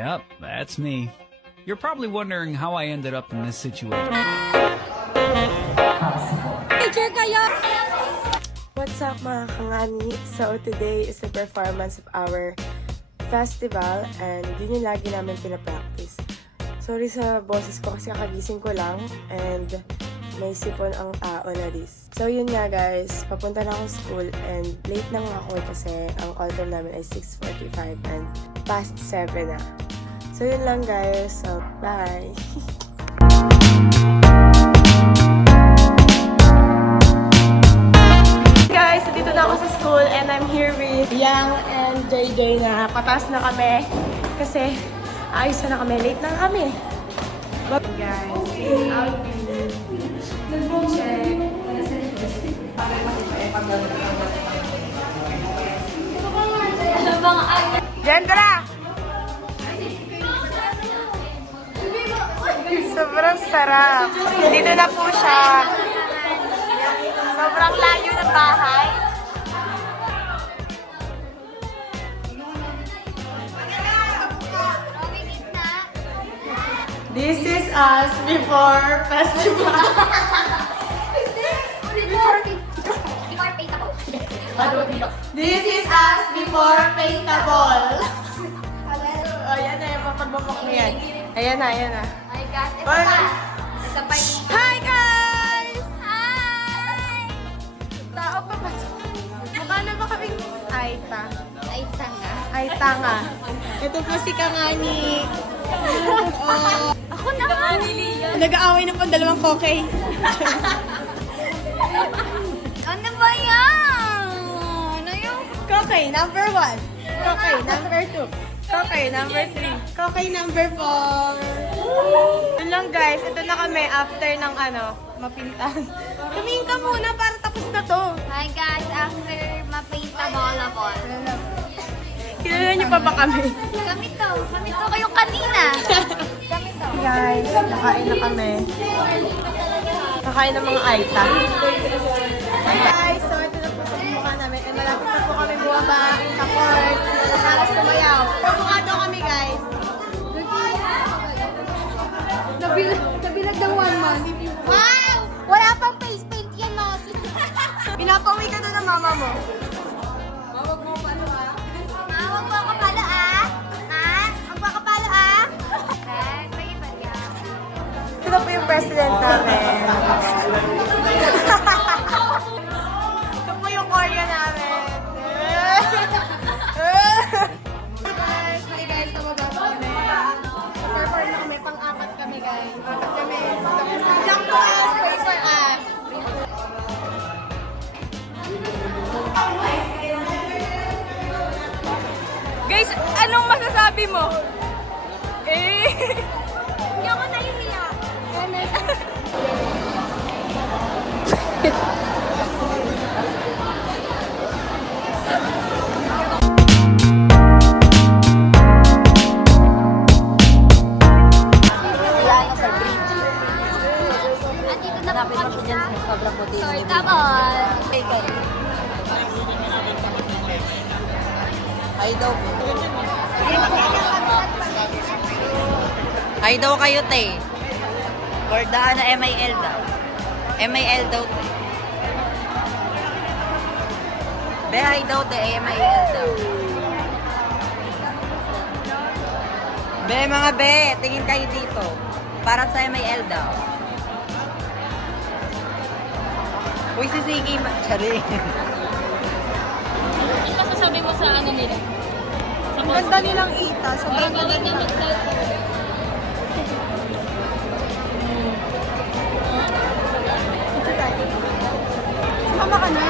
Yep, that's me. You're probably wondering how I ended up in this situation. Picture kayo! What's up mga kangani? So today is the performance of our festival and yun yung lagi namin pinapractice. Sorry sa boses ko kasi kakagising ko lang and may sipon ang tao na this. So yun nga guys, papunta na akong school and late na nga ako kasi ang call time namin ay 6:45 and past 7 na. So yun lang guys, so bye! Guys, dito na ako sa school and I'm here with Yang and JJ na patas na kami kasi ayos na kami, late na kami. But guys, check. Jendra! Sobrang sarap. Dito na po siya. Sobrang layo ng bahay. This is us before festival. This is us before paintable. Ayan na yung pagbabok mo yan. Ayan na, ayan na. My God, ito pa. Isa pa yung... Hi guys! Hi! Tao pa ba? Mukha na ba kaming Aita? Ay, tanga. Aita nga. Ito po si Kangani. Ako naman! Nag-aaway na po dalawang kokey. Ano ba yan? Ano yung... Kokey, number 1. Kokey, number 2. Kokey, number 3. Kokey, number 4. Yun lang guys, ito na kami after ng mapintahan. Tumingin ka muna para tapos na to. Hi guys, after mapaintaballable. Kilala niyo pa ba kami? Kami to kayong kanina. Kami to. Guys, nakain na kami. Nakain ng mga Aita. Hi guys, so ito na po sa mukha namin. And malapit na po kami bumaba sa court para sumayaw. Pumukado kami guys. Nabilag ng 1 month. Wow! Wala pang face paint yan, no? Pinapawi ka na ng mama mo. Huwag mo ako palo, ah. Ha? Huwag mo ako palo, ah. May iba niya. Ito po yung president namin. Ito po yung Korea namin. Hi guys, tumaba po kami. Perform na kami, pang-apat kami guys. Apat kami. Lang po us, pray for us. Guys, anong masasabi mo? Hindi ako nahihiya. Andito na po kami sa Sortable. Ay daw. Ay daw kayo, te. Or daan na MIL daw. MIL daw, te. Be, ay daw, te. MIL daw. Be, mga be, tingin kayo dito. Para sa MIL daw. Uy, si Sige, Chari. Ano masasabi mo sa ano nila? Sa Ang ganda nilang ita. Sobrang galing na mag-selfie. Mama ka na.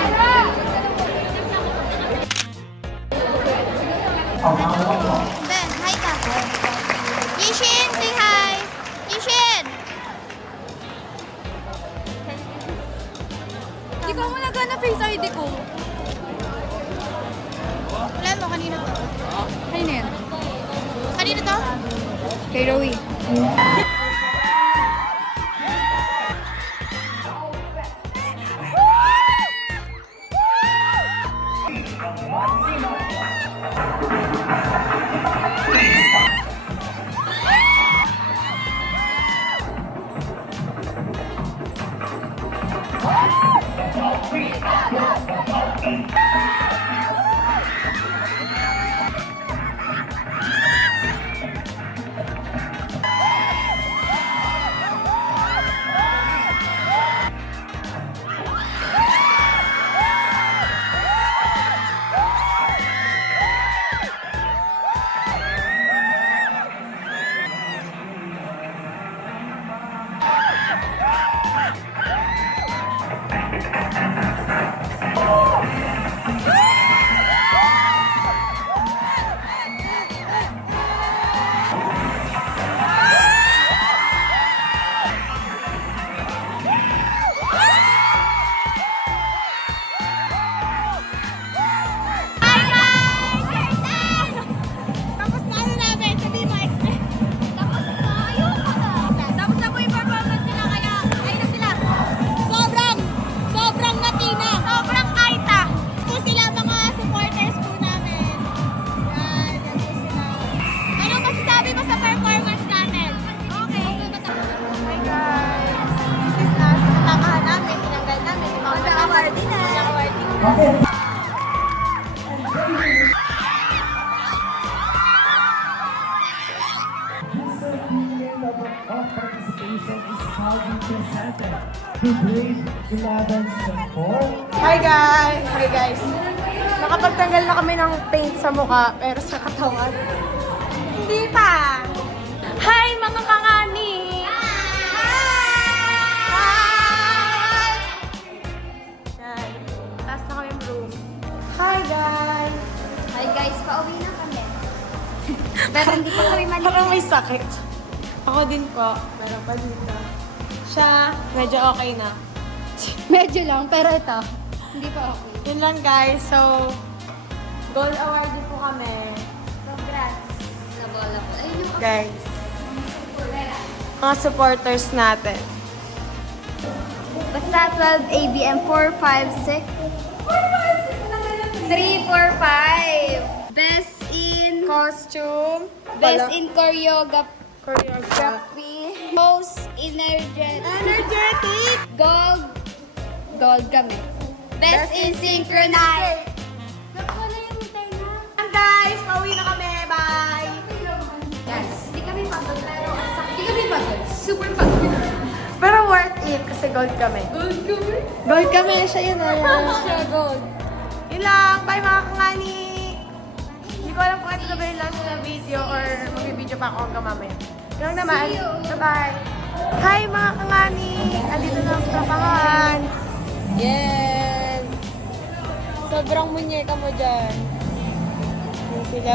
Ben, hi ka. Yishin, say hi. Yishin! Hindi ko mo nagana face ID ko. Wala mo, kanina to. Kanina yan? Kanina to? Kay Rowie. Hi guys! Hi guys! Nakapagtanggal na kami ng paint sa mukha, pero sa katawan, hindi pa! Hi mga kangani! Hi! Yan. Taas na kami room. Hi guys! Hi guys, pauwi na kami. Pero hindi pa kami malinis. Parang may sakit. Ako din po. Meron pa dito. Siya, medyo okay na. Medyo lang, pero ito. Hindi pa okay. Yun lang guys. So, gold award din po kami. Congrats sa bola po. Ayun yung Guys. Mga supporters natin. basta 12 ABM 456. 345. Best in Costume. Best in choreography. Choreography. Most energetic. Gold. Gold kami. Best in synchronize. Nakawala yung tenga. And guys, pauwi na kami. Bye! Guys, hindi kami pagod pero hindi kami pagod. Super pagod. Pero worth it kasi gold kami. Gold kami. Siya yun. Siya gold. Yun lang. Bye mga kangani. Hindi ko alam kung ito na ba yung last na video or mag-video pa ako hanggang mamaya. Ganun naman. Bye-bye. Hi mga kangani. Andito na ang trapahan. Yes! Sobrang munyeka mo dyan. Yung sila.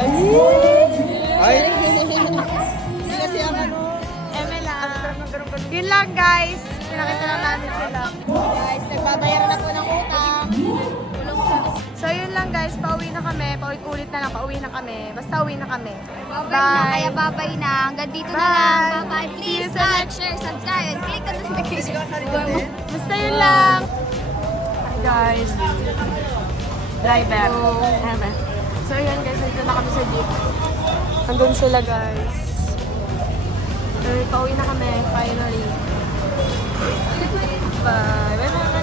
Ay! Hindi kasi ako Eme lang. Yun lang guys. Pinakita lang namin sila. Guys, nagbabayaran na po ng utang. So yun lang guys. Pauwi na kami. Paulit-ulit na lang. Pauwi na kami. Basta uwi na kami. Babay na, kaya babay na. Hanggang dito na lang. Bye-bye. See you Please sa like, share, subscribe, and click the notification. Basta yun lang. Guys. Driver. So yun guys, nandito na kami sa jeep. Andun sila guys. So pauwi na kami finally. Bye. Bye.